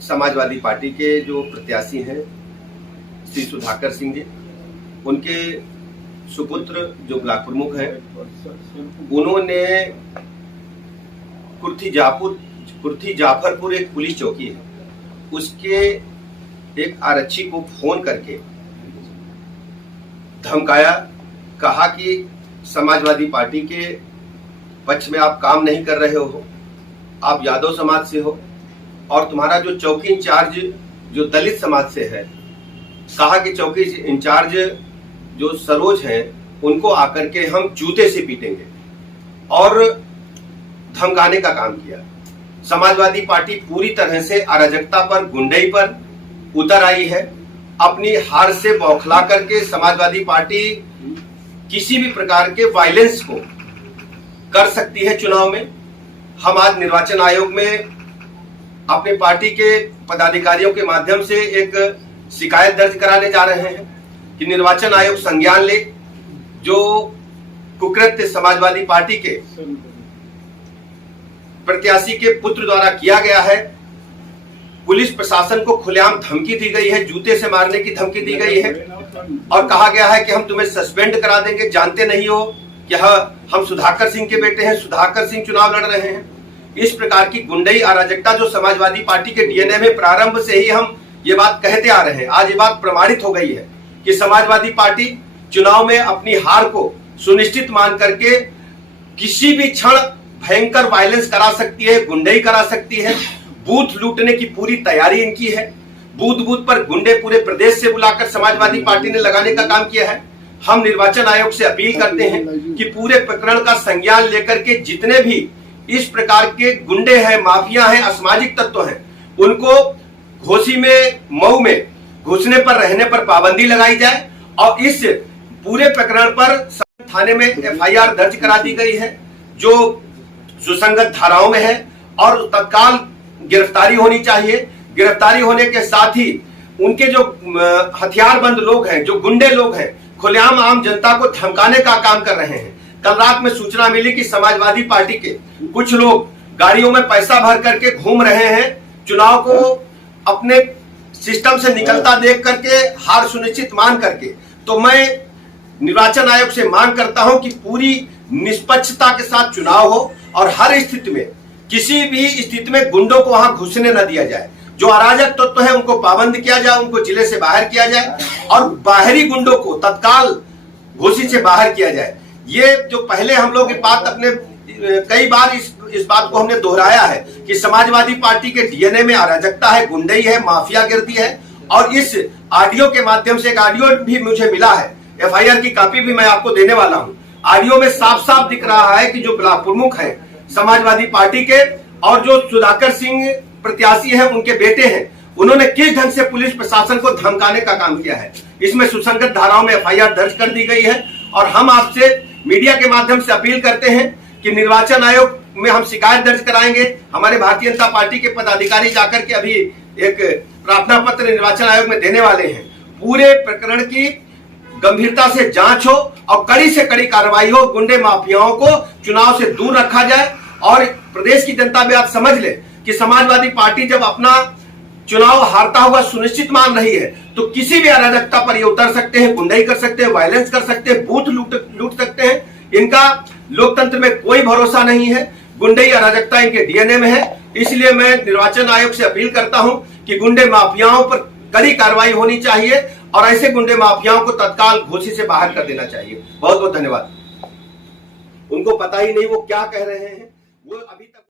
Samajwadi party के जो प्रत्याशी हैं श्री सुधाकर सिंह जी, उनके सुपुत्र जो ब्लॉक प्रमुख हैं, उन्होंने कुर्थी जाफरपुर एक पुलिस चौकी है, उसके एक आरक्षी को फोन करके धमकाया, कहा कि समाजवादी पार्टी के पक्ष में आप काम नहीं कर रहे हो, आप यादव समाज से हो और तुम्हारा जो चौकी इंचार्ज जो दलित समाज से है, कहा कि चौकी इंचार्ज जो सरोज हैं उनको आकर के हम जूते से पीटेंगे और धमकाने का काम किया। समाजवादी पार्टी पूरी तरह से अराजकता पर, गुंडई पर उतर आई है। अपनी हार से बौखला करके समाजवादी पार्टी किसी भी प्रकार के वायलेंस को कर सकती है चुनाव में। हम आज निर्वाचन आयोग में अपनी पार्टी के पदाधिकारियों के माध्यम से एक शिकायत दर्ज कराने जा रहे हैं कि निर्वाचन आयोग संज्ञान ले जो कुकृत्य समाजवादी पार्टी के प्रत्याशी के पुत्र द्वारा किया गया है। पुलिस प्रशासन को खुलेआम धमकी दी गई है, जूते से मारने की धमकी दी गई है और कहा गया है कि हम तुम्हें सस्पेंड करा देंगे। जानते नहीं हो कि हम सुधाकर सिंह के बेटे हैं, सुधाकर सिंह चुनाव लड़ रहे हैं। इस प्रकार की गुंडई अराजकता जो समाजवादी पार्टी के डीएनए में प्रारंभ से ही हम ये बात कहते आ रहे हैं, आज ये बात प्रमाणित हो गई है कि समाजवादी पार्टी चुनाव में अपनी हार को सुनिश्चित मान करके किसी भी क्षण भयंकर वायलेंस करा सकती है, गुंडई करा सकती है। बूथ लूटने की पूरी तैयारी इनकी है। बूथ बूथ पर गुंडे पूरे प्रदेश से बुलाकर समाजवादी पार्टी ने लगाने का काम किया है। हम निर्वाचन आयोग से अपील करते हैं कि पूरे प्रकरण का संज्ञान लेकर के जितने भी इस प्रकार के गुंडे हैं, माफिया हैं, असामाजिक तत्व हैं, उनको घोसी में, मऊ में घुसने पर, रहने पर पाबंदी लगाई जाए और इस पूरे प्रकरण पर थाने में एफआईआर दर्ज करा दी गई है जो सुसंगत धाराओं में है और तत्काल गिरफ्तारी होनी चाहिए। गिरफ्तारी होने के साथ ही उनके जो हथियारबंद लोग हैं, जो गुंडे लोग हैं, खुलेआम आम जनता को धमकाने का काम कर रहे हैं। कल रात में सूचना मिली कि समाजवादी पार्टी के कुछ लोग गाड़ियों में पैसा भर करके घूम रहे हैं, चुनाव को अपने सिस्टम से निकलता देख करके, हार सुनिश्चित मान करके। तो मैं निर्वाचन आयोग से मांग करता हूं कि पूरी निष्पक्षता के साथ चुनाव हो और हर स्थिति में, किसी भी स्थिति में गुंडों को वहां घुसने न दिया जाए। जो अराजक तत्व है उनको पाबंद किया जाए, उनको जिले से बाहर किया जाए और बाहरी गुंडों को तत्काल घोषी से बाहर किया जाए। ये जो पहले हम लोग बात अपने कई बार इस बात को हमने दोहराया है कि समाजवादी पार्टी के डीएनए में अराजकता है, गुंडई है, माफियागिरी है और इस ऑडियो के माध्यम से एक ऑडियो भी मुझे मिला है, एफआईआर की कॉपी भी मैं आपको देने वाला हूं। ऑडियो में साफ साफ दिख रहा है कि जो ब्लॉक प्रमुख है समाजवादी पार्टी के और जो सुधाकर सिंह प्रत्याशी हैं, उनके बेटे हैं, उन्होंने किस ढंग से पुलिस प्रशासन को धमकाने का काम किया है। इसमें सुसंगत धाराओं में एफआईआर दर्ज कर दी गई है और हम आपसे मीडिया के माध्यम से अपील करते हैं कि निर्वाचन आयोग में हम शिकायत दर्ज कराएंगे। हमारे भारतीय जनता पार्टी के पदाधिकारी जाकर के अभी एक प्रार्थना पत्र निर्वाचन आयोग में देने वाले हैं। पूरे प्रकरण की गंभीरता से जांच हो और कड़ी से कड़ी कार्रवाई हो। गुंडे माफियाओं को चुनाव से दूर रखा जाए और प्रदेश की जनता भी आप समझ ले कि समाजवादी पार्टी जब अपना चुनाव हारता हुआ सुनिश्चित मान रही है तो किसी भी अराजकता पर ये उतर सकते हैं, गुंडई कर सकते हैं, वायलेंस कर सकते हैं, बूथ लूट सकते हैं। इनका लोकतंत्र में कोई भरोसा नहीं है। गुंडई अराजकता इनके डीएनए में है। इसलिए मैं निर्वाचन आयोग से अपील करता हूं कि गुंडे माफियाओं पर कड़ी कार्रवाई होनी चाहिए और ऐसे गुंडे माफियाओं को तत्काल घोषी से बाहर कर देना चाहिए। बहुत बहुत धन्यवाद। उनको पता ही नहीं वो क्या कह रहे हैं, वो अभी तक